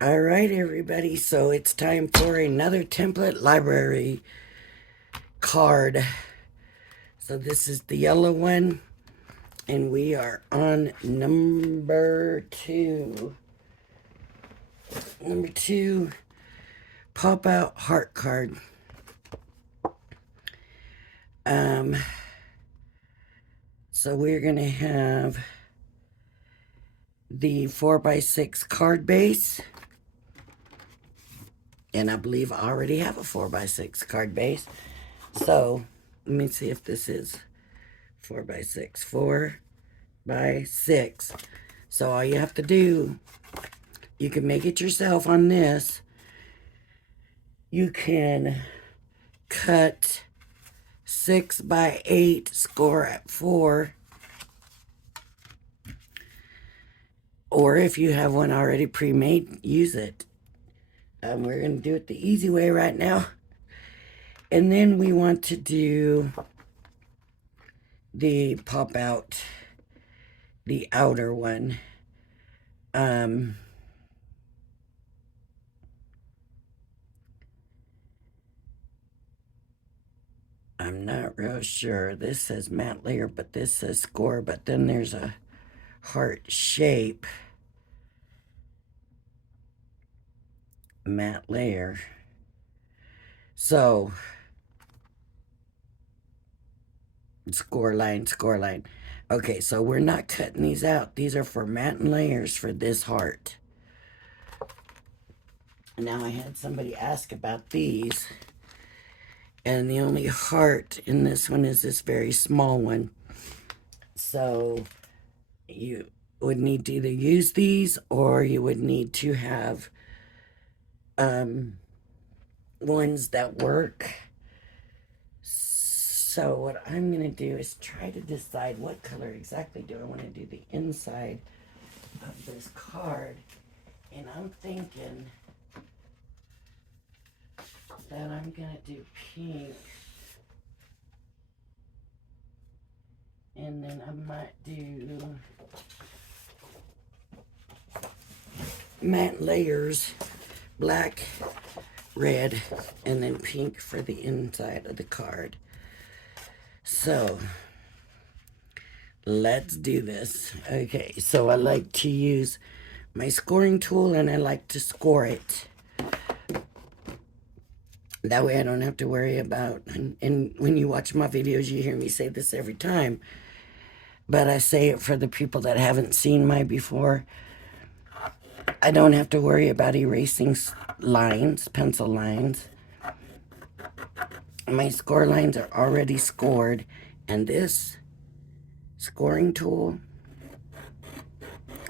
All right, everybody. So it's time for another template library card. So this is the yellow one, and we are on number two. Number two, pop out heart card. Um, so we're gonna have the 4x6 card base, and I believe I already have a 4x6 card base. So let me see if this is 4x6. 4x6. So all you have to do, you can make it yourself on this. You can cut 6x8, score at 4. Or if you have one already pre-made, use it. We're going to do it the easy way right now. And then we want to do the pop out, the outer one. I'm not real sure. This says matte layer, but this says score. But then there's a heart shape matte layer. So score line. Okay, so we're not cutting these out. These are for matte layers for this heart. Now I had somebody ask about these, and the only heart in this one is this very small one. So you would need to either use these, or you would need to have ones that work. So what I'm going to do is try to decide what color exactly do I want to do the inside of this card. And I'm thinking that I'm going to do pink. And then I might do matte layers, black, red, and then pink for the inside of the card. So let's do this. Okay, so I like to use my scoring tool, and I like to score it. That way I don't have to worry about, and when you watch my videos, you hear me say this every time, but I say it for the people that haven't seen my before. I don't have to worry about erasing lines, pencil lines. My score lines are already scored, and this scoring tool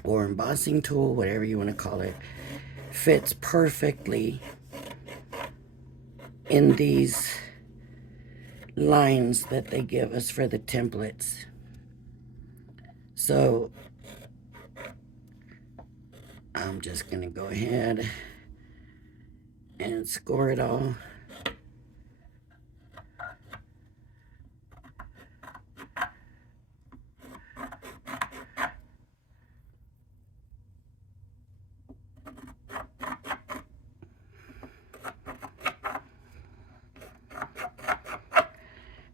or embossing tool, whatever you want to call it, fits perfectly in these lines that they give us for the templates. So I'm just going to go ahead and score it all.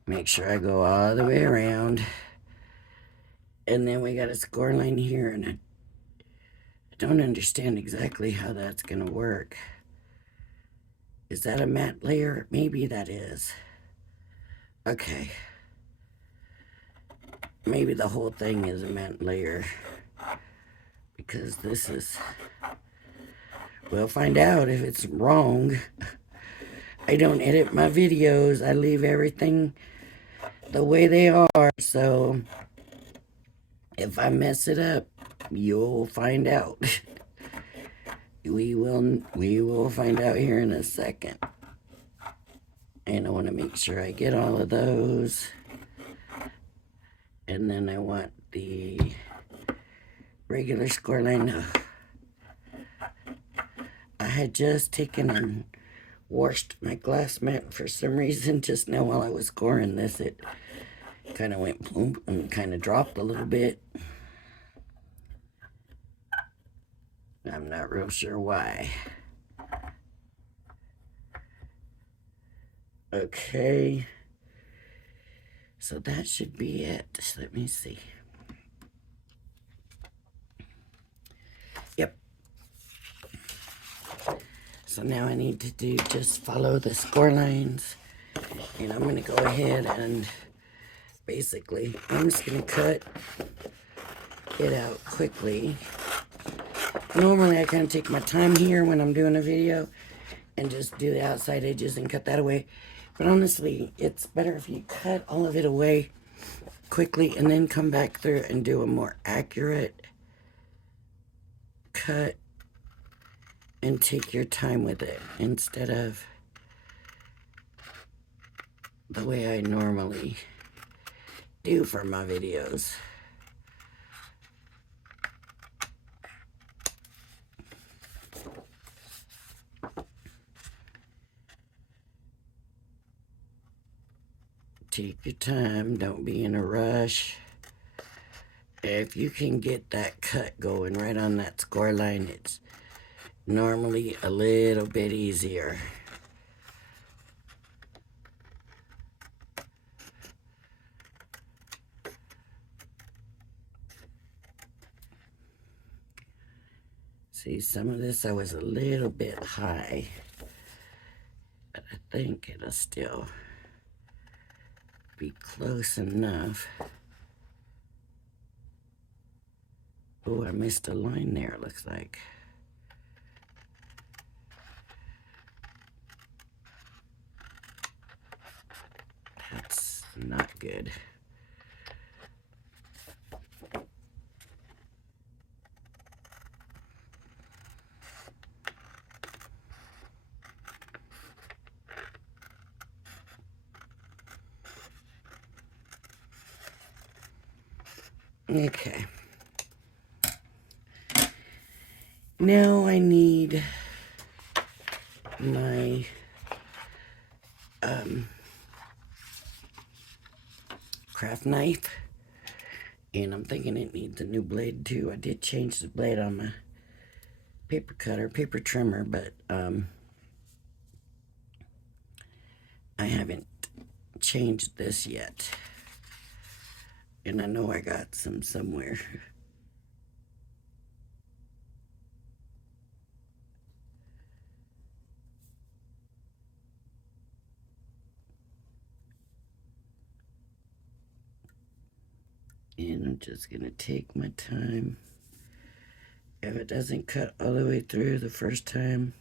Make sure I go all the way around. And then we got a score line here, and I don't understand exactly how that's going to work. Is that a matte layer? Maybe that is. Okay. Maybe the whole thing is a matte layer, because this is... We'll find out if it's wrong. I don't edit my videos. I leave everything the way they are. So if I mess it up, you'll find out. We will find out here in a second. And I want to make sure I get all of those. And then I want the regular score line. I had just taken and washed my glass mat for some reason just now while I was scoring this. It kind of went plump and kind of dropped a little bit. I'm not real sure why. Okay. So that should be it. Let me see. Yep. So now I need to do just follow the score lines. And I'm going to go ahead and basically, I'm just going to cut it out quickly. Normally I kind of take my time here when I'm doing a video and just do the outside edges and cut that away. But honestly, it's better if you cut all of it away quickly and then come back through and do a more accurate cut and take your time with it instead of the way I normally do for my videos. Take your time, don't be in a rush. If you can get that cut going right on that score line, it's normally a little bit easier. See, some of this I was a little bit high, but I think it'll still be close enough. Oh, I missed a line there, it looks like. That's not good. Okay. Now I need my craft knife, and I'm thinking it needs a new blade too. I did change the blade on my paper trimmer, but I haven't changed this yet, and I know I got some somewhere. And I'm just gonna take my time. If it doesn't cut all the way through the first time,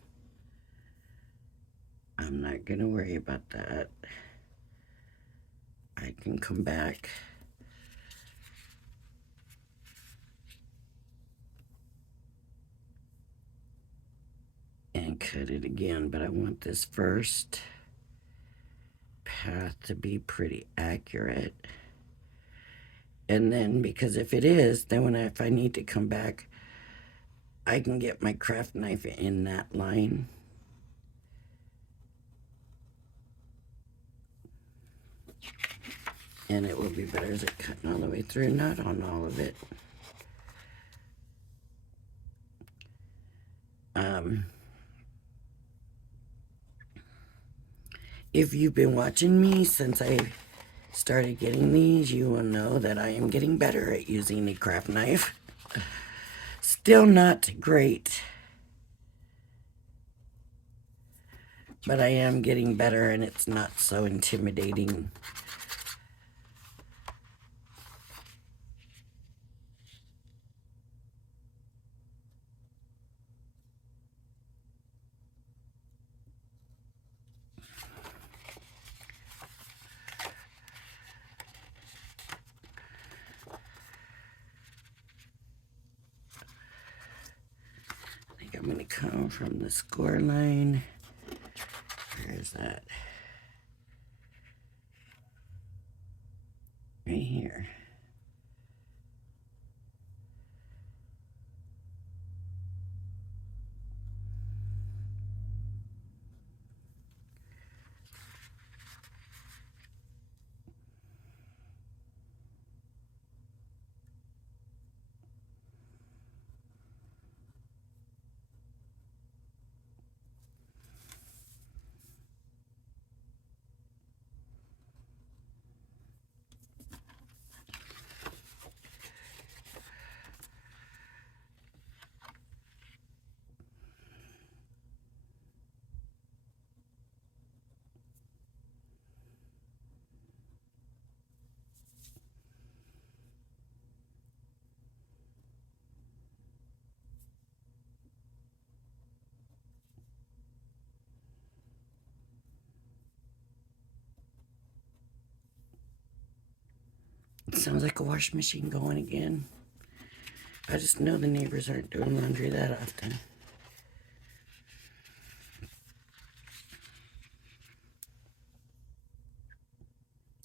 I'm not gonna worry about that. I can come back and cut it again, but I want this first path to be pretty accurate. And then, because if it is, then if I need to come back, I can get my craft knife in that line. And it will be better as it cutting all the way through, not on all of it. If you've been watching me since I started getting these, you will know that I am getting better at using the craft knife. Still not great, but I am getting better and it's not so intimidating. I'm going to come from the score line. Where is that? Right here. It sounds like a washing machine going again. I just know the neighbors aren't doing laundry that often.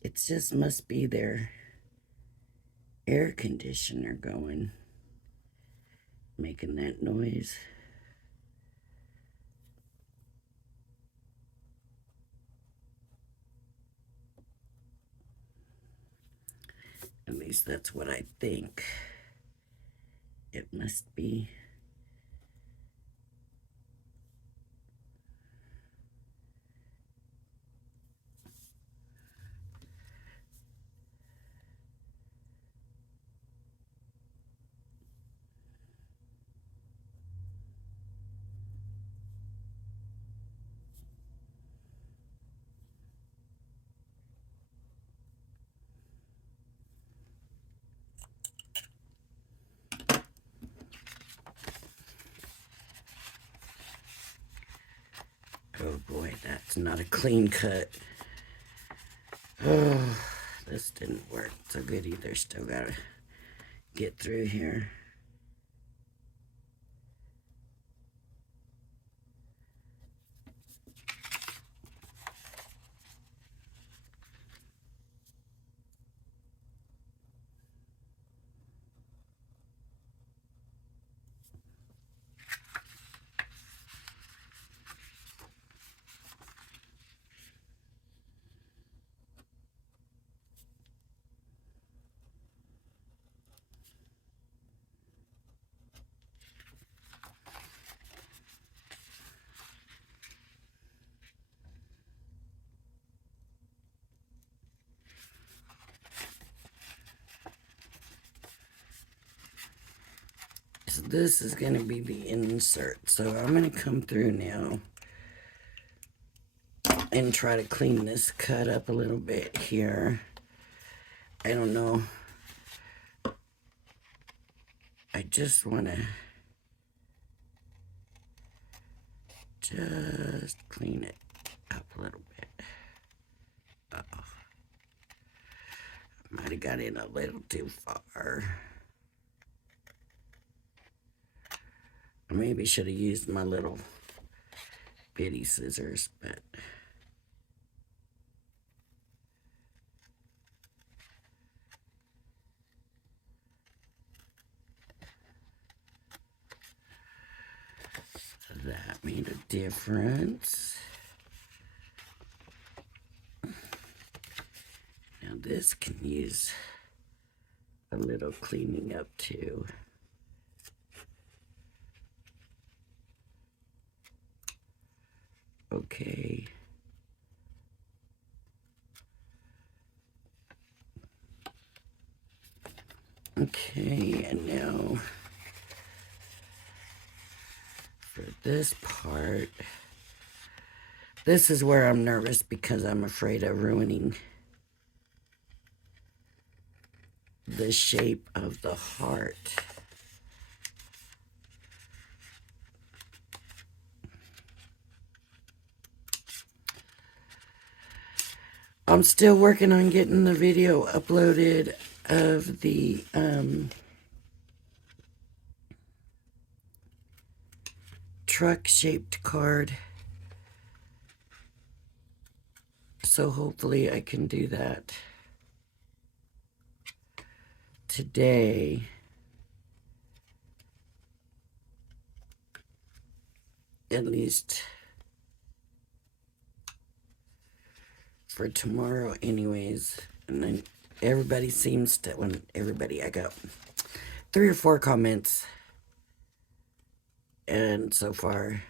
It just must be their air conditioner going, making that noise. At least that's what I think. It must be. Oh boy, that's not a clean cut. Oh, this didn't work so good either. Still gotta get through here. So this is going to be the insert. So I'm going to come through now and try to clean this cut up a little bit here. I don't know. I just want to just clean it up a little bit. Uh-oh. Might have got in a little too far. I maybe should have used my little bitty scissors, but that made a difference. Now this can use a little cleaning up too. Okay. Okay, and now for this part, this is where I'm nervous because I'm afraid of ruining the shape of the heart. I'm still working on getting the video uploaded of the truck-shaped card. So hopefully I can do that today. At least for tomorrow anyways. And then everybody seems to, I got 3 or 4 comments. And so far,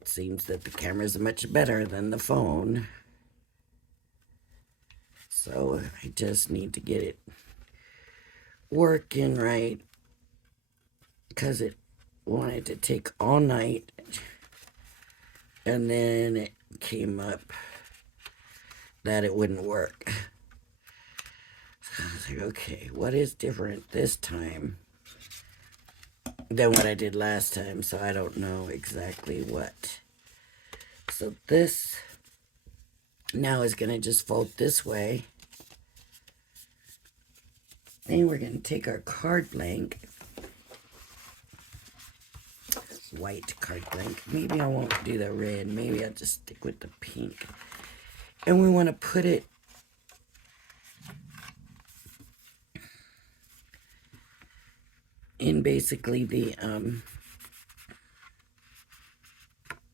it seems that the camera is much better than the phone. So I just need to get it working right, because it wanted to take all night, and then it came up that it wouldn't work. So I was like, okay, what is different this time than what I did last time? So I don't know exactly what. So this now is going to just fold this way. And we're going to take our card blank, white card blank. Maybe I won't do the red. Maybe I'll just stick with the pink. And we want to put it in basically the,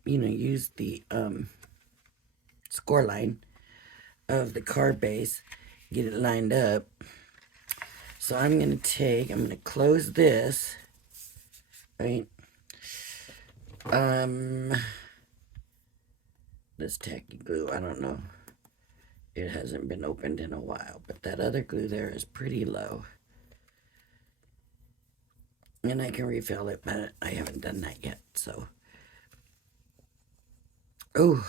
use the score line of the card base, get it lined up. So I'm going to close this, right? This tacky glue, I don't know. It hasn't been opened in a while, but that other glue there is pretty low. And I can refill it, but I haven't done that yet, so. Oh,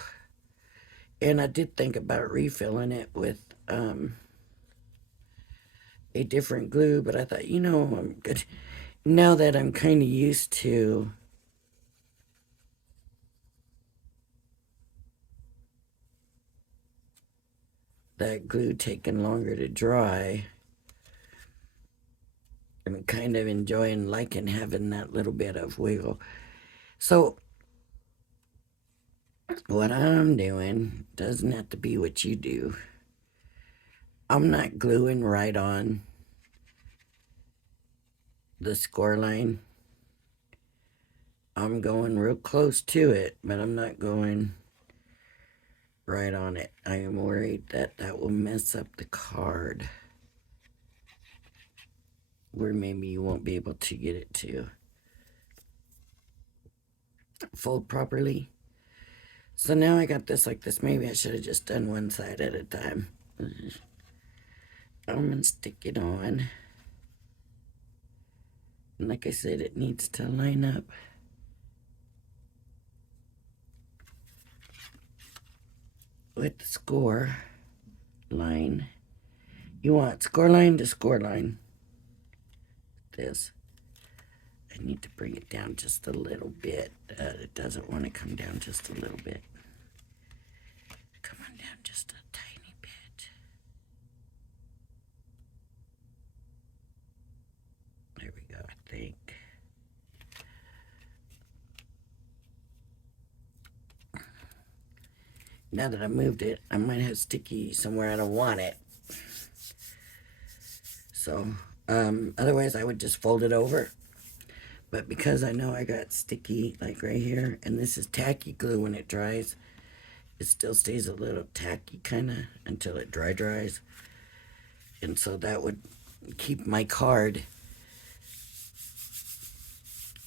and I did think about refilling it with a different glue, but I thought, I'm good. Now that I'm kind of used to that glue taking longer to dry, I'm kind of liking having that little bit of wiggle. So what I'm doing doesn't have to be what you do. I'm not gluing right on the score line. I'm going real close to it, but I'm not going right on it. I am worried that that will mess up the card, where maybe you won't be able to get it to fold properly. So now I got this like this. Maybe I should have just done one side at a time. I'm going to stick it on. And like I said, it needs to line up. With the score line. You want score line to score line. This. I need to bring it down just a little bit. It doesn't want to come down just a little bit. Come on down just a tiny bit. There we go, I think. Now that I moved it, I might have sticky somewhere I don't want it. So, otherwise I would just fold it over. But because I know I got sticky, like right here, and this is tacky glue when it dries, it still stays a little tacky kind of until it dries. And so that would keep my card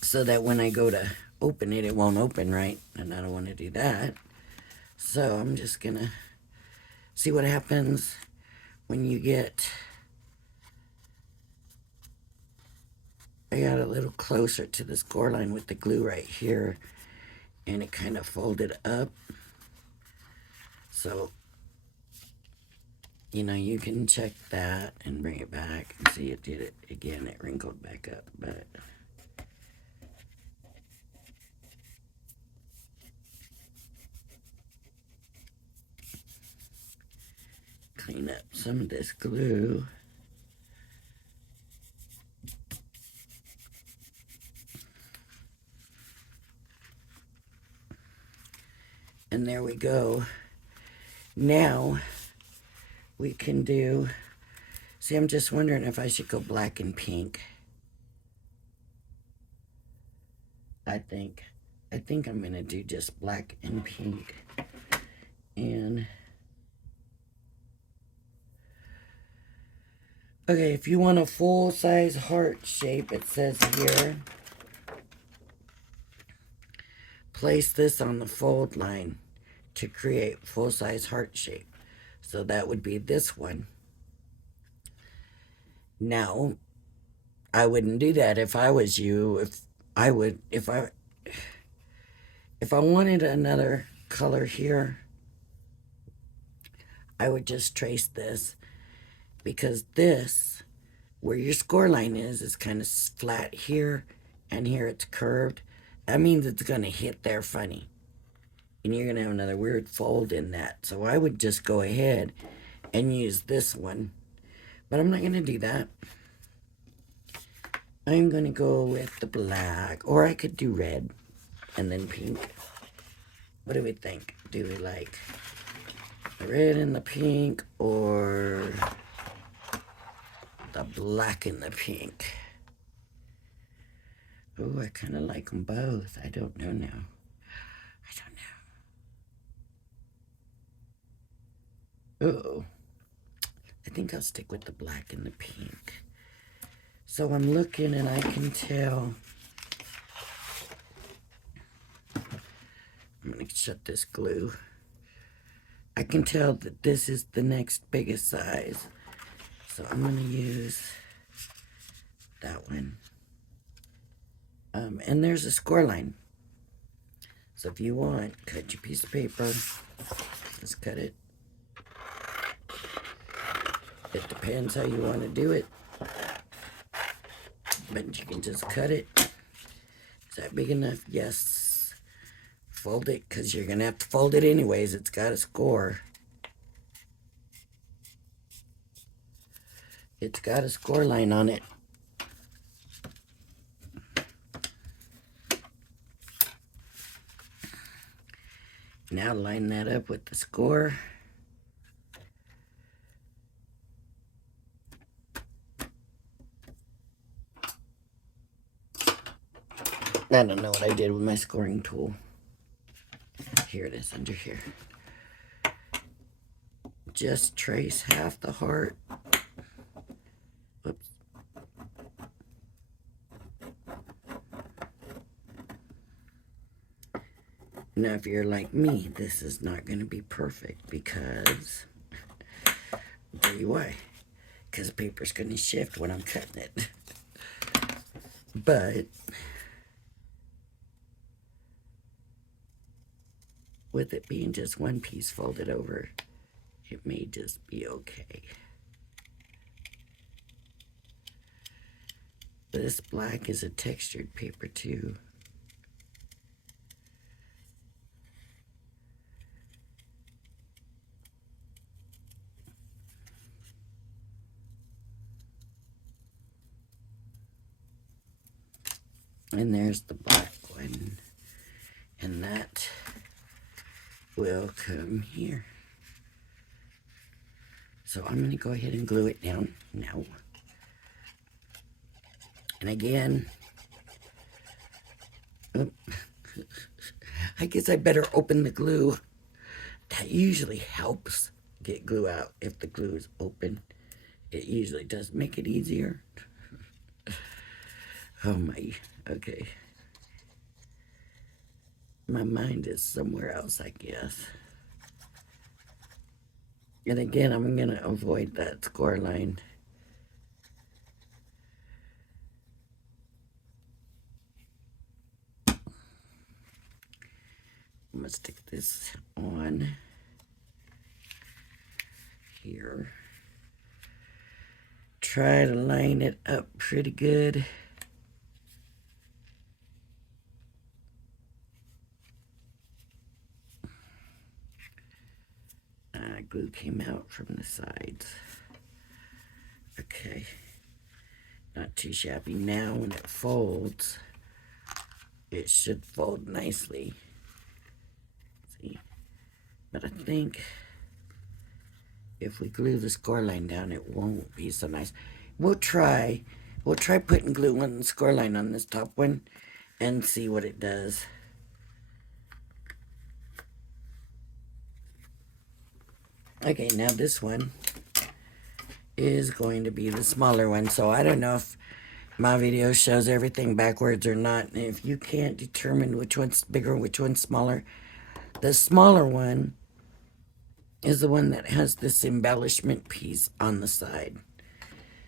so that when I go to open it, it won't open right. And I don't want to do that. So I'm just going to see what happens when you get... I got a little closer to the score line with the glue right here, and it kind of folded up. So, you can check that and bring it back and see it did it again. It wrinkled back up, but clean up some of this glue. And there we go. Now we can do, see, I'm just wondering if I should go black and pink. I think I'm going to do just black and pink. And okay, if you want a full-size heart shape, it says here, place this on the fold line to create full-size heart shape. So that would be this one. Now, I wouldn't do that if I was you. If I wanted another color here, I would just trace this, because this, where your score line is kind of flat here, and here it's curved. That means it's going to hit there funny. and you're going to have another weird fold in that. So I would just go ahead and use this one. But I'm not going to do that. I'm going to go with the black. Or I could do red and then pink. What do we think? Do we like the red and the pink or the black and the pink? Oh, I kind of like them both. I don't know now. I don't know. Uh-oh. I think I'll stick with the black and the pink. So I'm looking and I can tell. I'm going to shut this glue. I can tell that this is the next biggest size. So I'm going to use that one. And there's a score line. So if you want, cut your piece of paper. Just cut it. It depends how you want to do it. But you can just cut it. Is that big enough? Yes. Fold it, because you're going to have to fold it anyways. It's got a score. It's got a score line on it. Now line that up with the score. I don't know what I did with my scoring tool. Here it is, under here. Just trace half the heart. Whoops. Now, if you're like me, this is not going to be perfect because, I'll tell you why. Because the paper's going to shift when I'm cutting it. But with it being just one piece folded over, it may just be okay. This black is a textured paper too. And there's the black one. And that will come here. So I'm going to go ahead and glue it down now. And again, I guess I better open the glue. That usually helps get glue out if the glue is open. It usually does make it easier. Oh my, okay. My mind is somewhere else, I guess. And again, I'm going to avoid that score line. I'm going to stick this on here. Try to line it up pretty good. Glue came out from the sides. Okay. Not too shabby. Now when it folds, it should fold nicely. See? But I think if we glue the score line down, it won't be so nice. We'll try putting glue on the score line on this top one and see what it does. Okay, now this one is going to be the smaller one. So I don't know if my video shows everything backwards or not. And if you can't determine which one's bigger, which one's smaller, the smaller one is the one that has this embellishment piece on the side.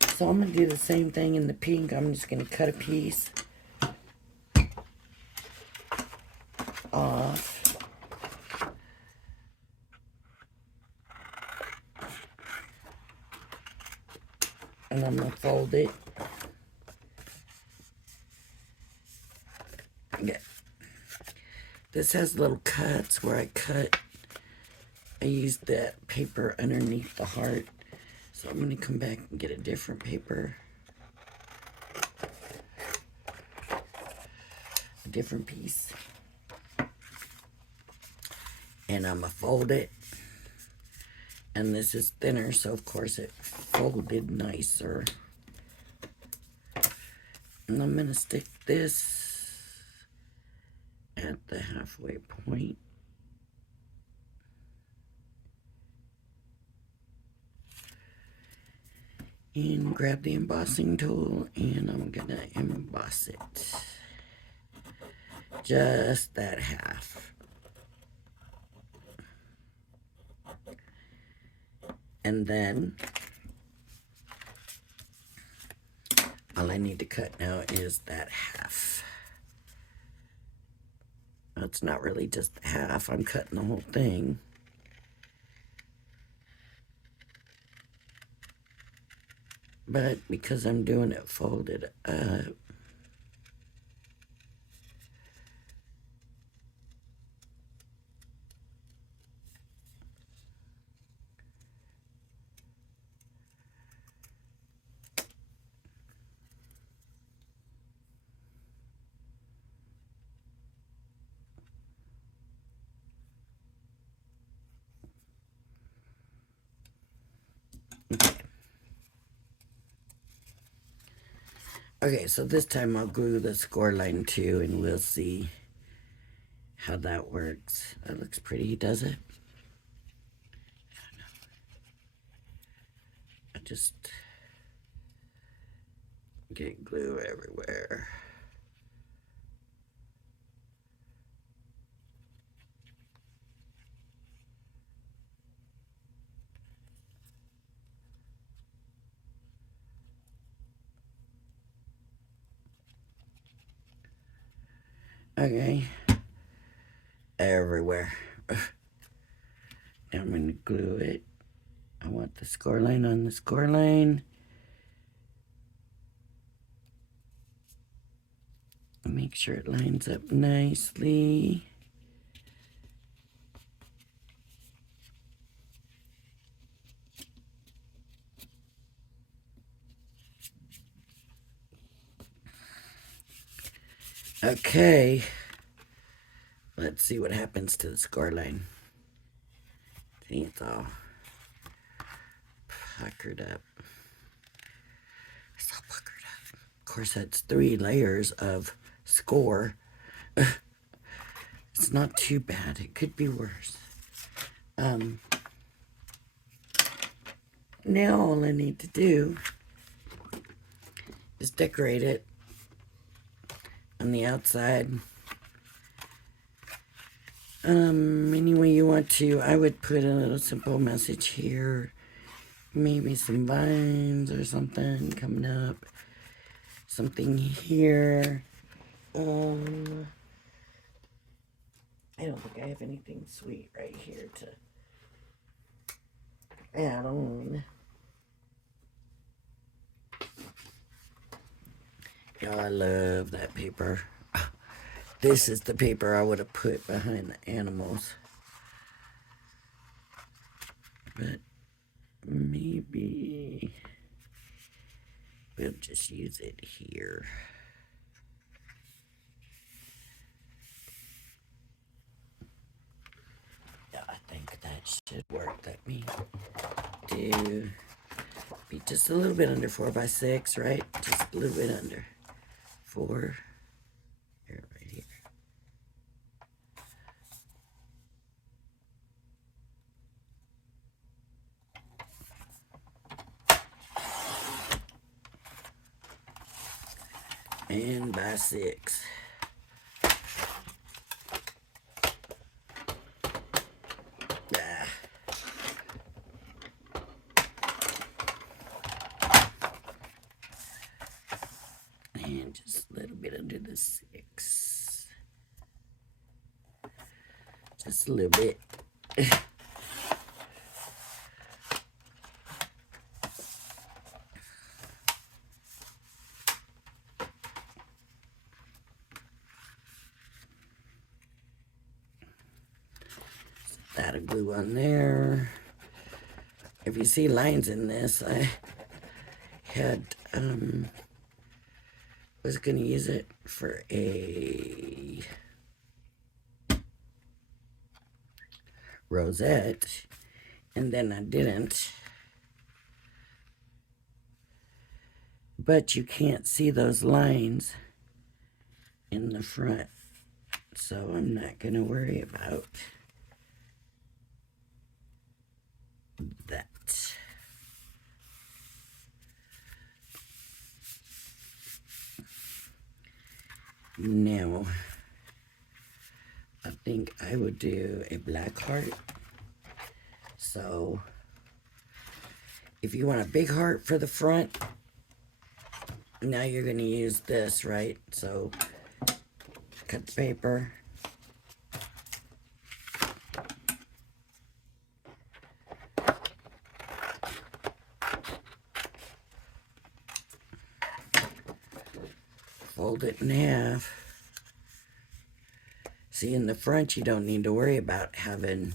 So I'm going to do the same thing in the pink. I'm just going to cut a piece off. And I'm going to fold it. Yeah. This has little cuts where I used that paper underneath the heart. So I'm going to come back and get a different paper. A different piece. And I'm going to fold it. And this is thinner, so of course it folded nicer. And I'm going to stick this at the halfway point. And grab the embossing tool, and I'm gonna emboss it. Just that half. And then all I need to cut now is that half. It's not really just half, I'm cutting the whole thing. But because I'm doing it folded up, okay, so this time I'll glue the score line too, and we'll see how that works. That looks pretty, does it? I just get glue everywhere. Okay, everywhere. Now I'm going to glue it. I want the score line on the score line. Make sure it lines up nicely. Okay, let's see what happens to the score line. See, it's all puckered up. It's all puckered up. Of course, that's 3 layers of score. It's not too bad. It could be worse. Now all I need to do is decorate it on the outside. Any way you want to. I would put a little simple message here. Maybe some vines or something coming up. Something here. I don't think I have anything sweet right here to add on. Yeah, I love that paper. This is the paper I would have put behind the animals. But maybe we'll just use it here. Yeah, I think that should work. Let me do be just a little bit under 4 by 6, right? Just a little bit under 4. Here, right here. And by 6. And just a little bit under the 6. Just a little bit. that'll glue on there. If you see lines in this, I had, was going to use it for a rosette, and then I didn't. But you can't see those lines in the front, so I'm not going to worry about that. Now, I think I would do a black heart. So, if you want a big heart for the front, now you're going to use this, right? So, cut the paper. Fold it in half. See, in the front, you don't need to worry about having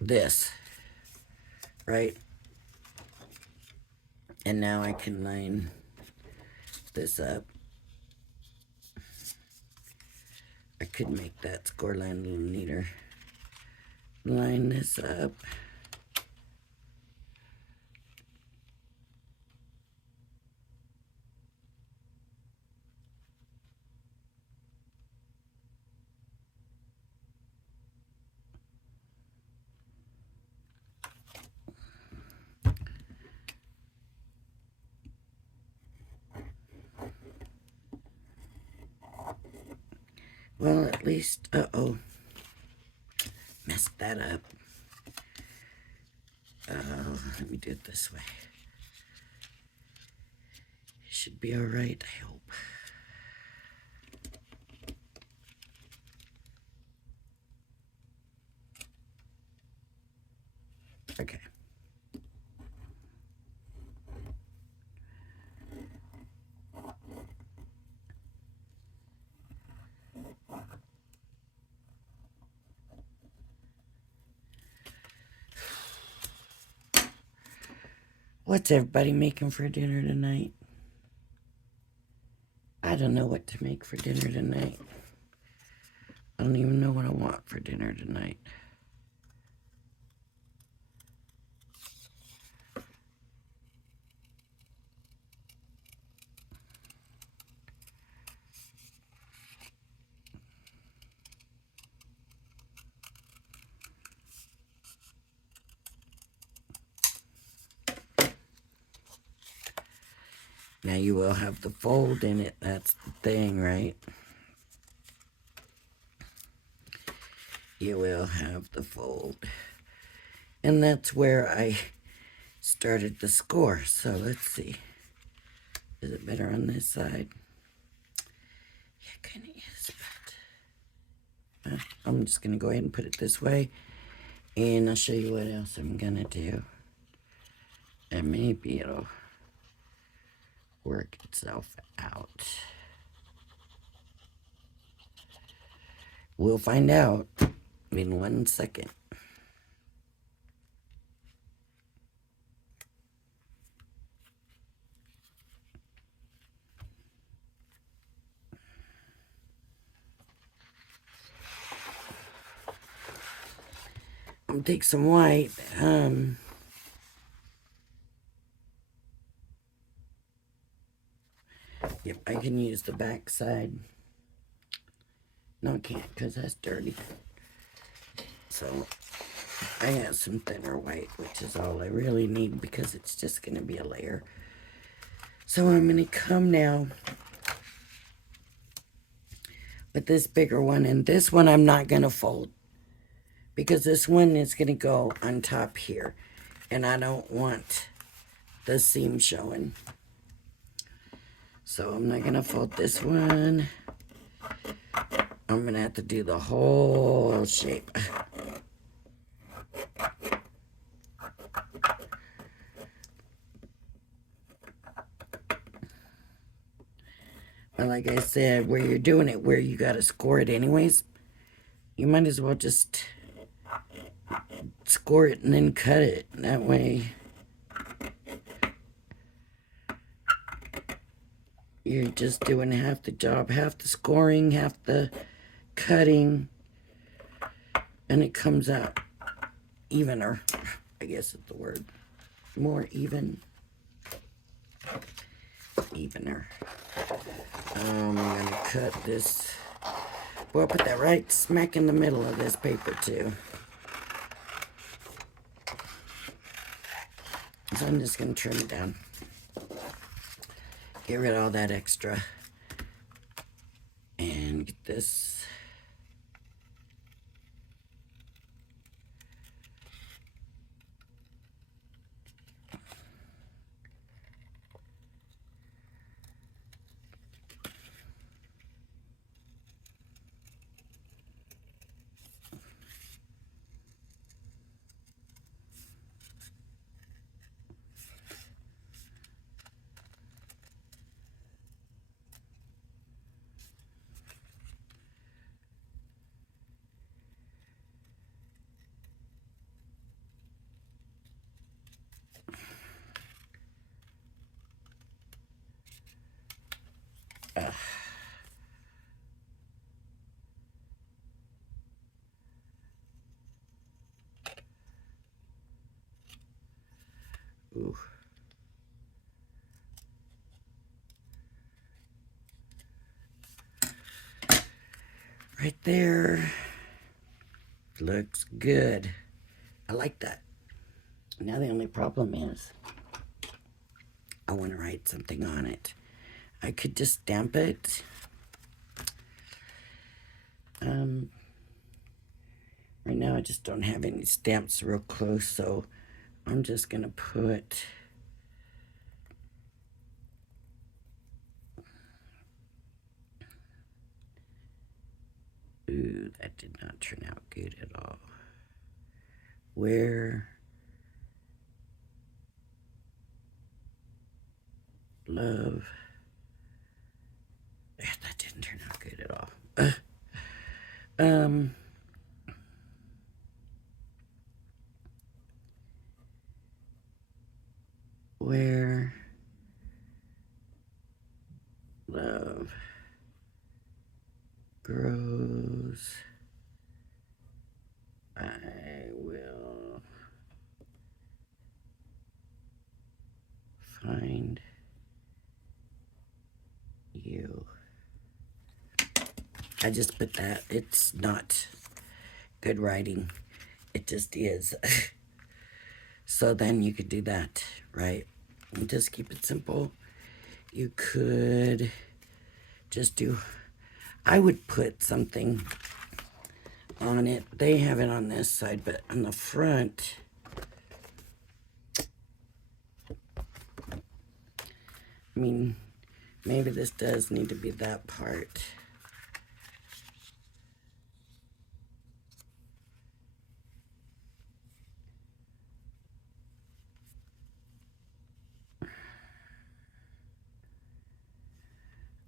this, right? And now I can line this up. I could make that score line a little neater. Line this up. Well, at least, uh-oh, messed that up. Let me do it this way. It should be all right, I hope. Okay. What's everybody making for dinner tonight? I don't know what to make for dinner tonight. I don't even know what I want for dinner tonight. Now you will have the fold in it. That's the thing, right? You will have the fold. And that's where I started the score. So let's see. Is it better on this side? Yeah, it kind of is. But I'm just going to go ahead and put it this way. And I'll show you what else I'm going to do. And maybe it'll work itself out. We'll find out in 1 second. I'm gonna take some white. Yep, I can use the back side. No, I can't because that's dirty. So I have some thinner white, which is all I really need because it's just going to be a layer. So I'm going to come now with this bigger one. And this one I'm not going to fold because this one is going to go on top here. And I don't want the seam showing. So I'm not going to fold this one. I'm going to have to do the whole shape. But like I said, where you're doing it, where you got to score it anyways, you might as well just score it and then cut it. That way you're just doing half the job, half the scoring, half the cutting, and it comes out evener, I guess is the word. More evener. I'm gonna cut this. Well, I'll put that right smack in the middle of this paper too. So I'm just gonna trim it down. Get rid of all that extra. And get this. Ooh. Right there. Looks good. I like that. Now the only problem is I want to write something on it. I could just stamp it. Right now I just don't have any stamps real close, so I'm just gonna put ooh, that did not turn out good at all. Where love, yeah, that didn't turn out good at all. Where love grows, I will find you. I just put that. It's not good writing. It just is. So then you could do that, right? And just keep it simple. You could just do, I would put something on it. They have it on this side, but on the front, I mean, maybe this does need to be that part.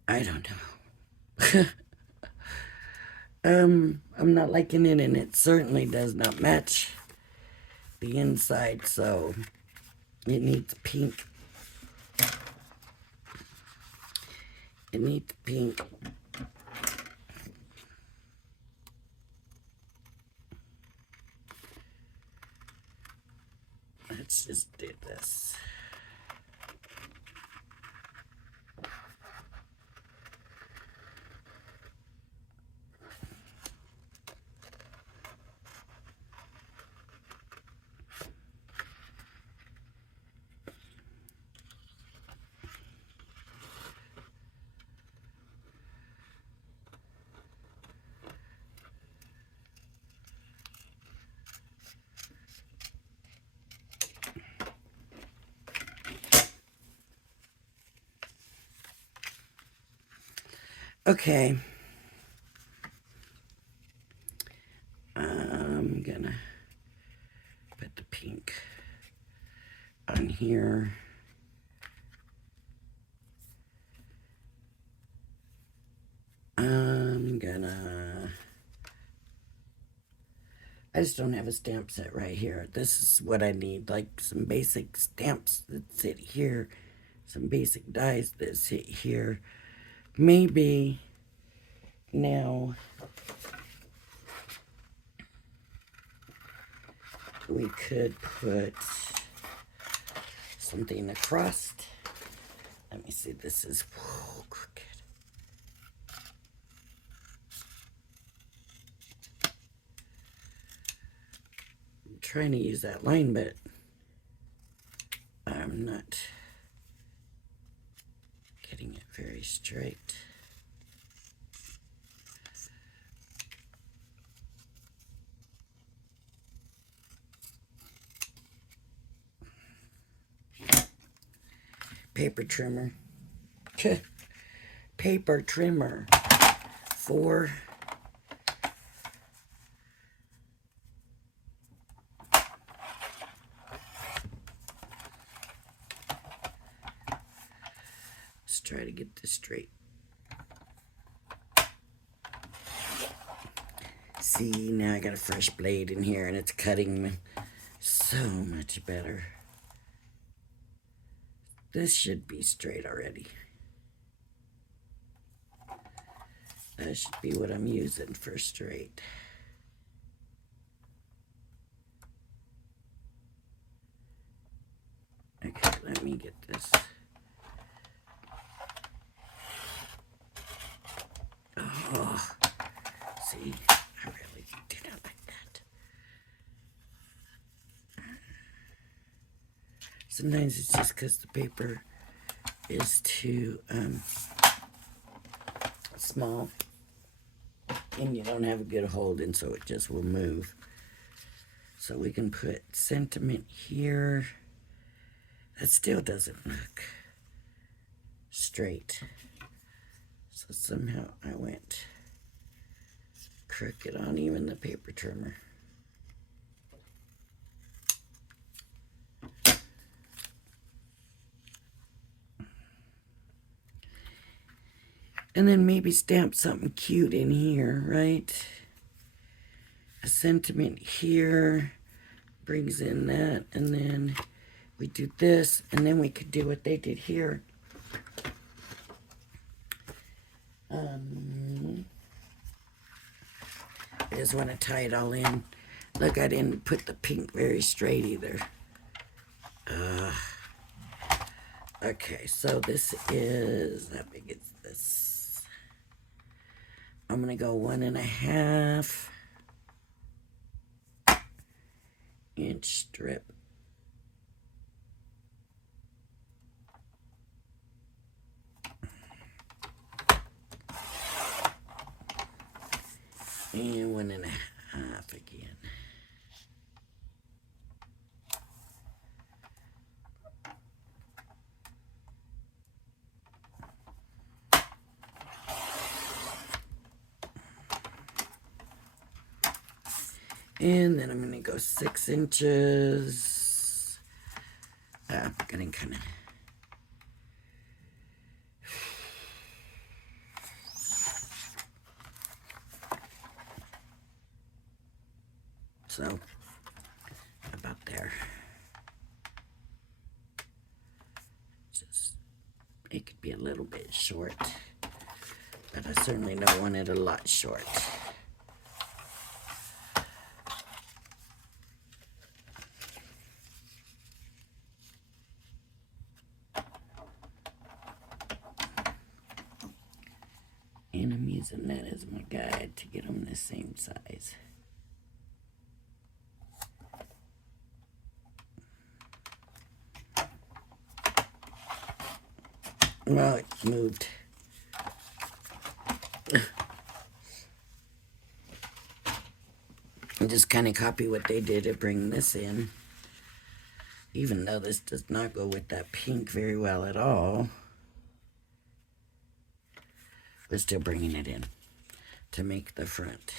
I don't know. I'm not liking it, and it certainly does not match the inside, so it needs pink. It needs pink. Let's just do this. Okay. I'm gonna put the pink on here. I'm gonna I just don't have a stamp set right here. This is what I need, like some basic stamps that sit here, some basic dies that sit here. Maybe now we could put something across. Let me see, this is crooked. I'm trying to use that line, but I'm not getting it very straight. Paper trimmer. Paper trimmer for let's try to get this straight. See, now I got a fresh blade in here and it's cutting so much better. This should be straight already. That should be what I'm using for straight. Okay, let me get this. Oh, see, I really do not like that. Sometimes it's just because the paper is too small and you don't have a good hold, and so it just will move. So we can put sentiment here. That still doesn't look straight. So somehow I went crooked on even the paper trimmer. And then maybe stamp something cute in here, right? A sentiment here brings in that, and then we do this, and then we could do what they did here. I just want to tie it all in. Look, I didn't put the pink very straight either. Okay, so this is, how big is this? I'm going to go 1.5 inch strip. And 1.5 again. And then I'm going to go 6 inches. Getting kind of... So, about there. Just, it could be a little bit short, but I certainly don't want it a lot short. And I'm using that as my guide to get them the same size. Well, it moved. I just kind of copy what they did to bring this in. Even though this does not go with that pink very well at all. We're still bringing it in to make the front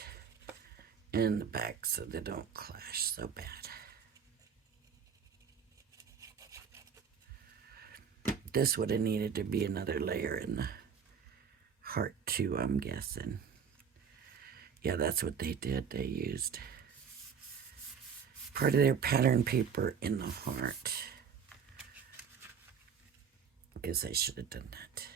and the back so they don't clash so bad. This would have needed to be another layer in the heart too, I'm guessing. Yeah, that's what they did. They used part of their pattern paper in the heart. I guess I should have done that.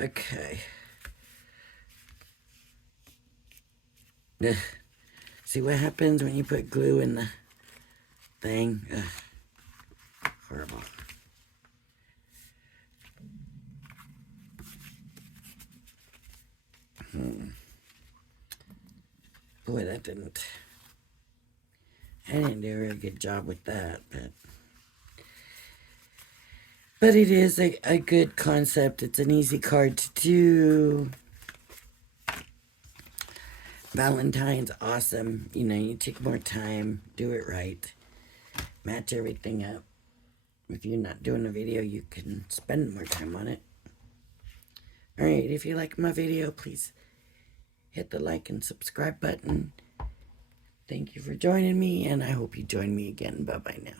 Okay. See what happens when you put glue in the thing? Horrible. Boy, I didn't do a very good job with that, but it is a good concept. It's an easy card to do. Valentine's awesome. You know, you take more time, do it right, match everything up. If you're not doing a video, you can spend more time on it. Alright, if you like my video, please hit the like and subscribe button. Thank you for joining me, and I hope you join me again. Bye-bye now.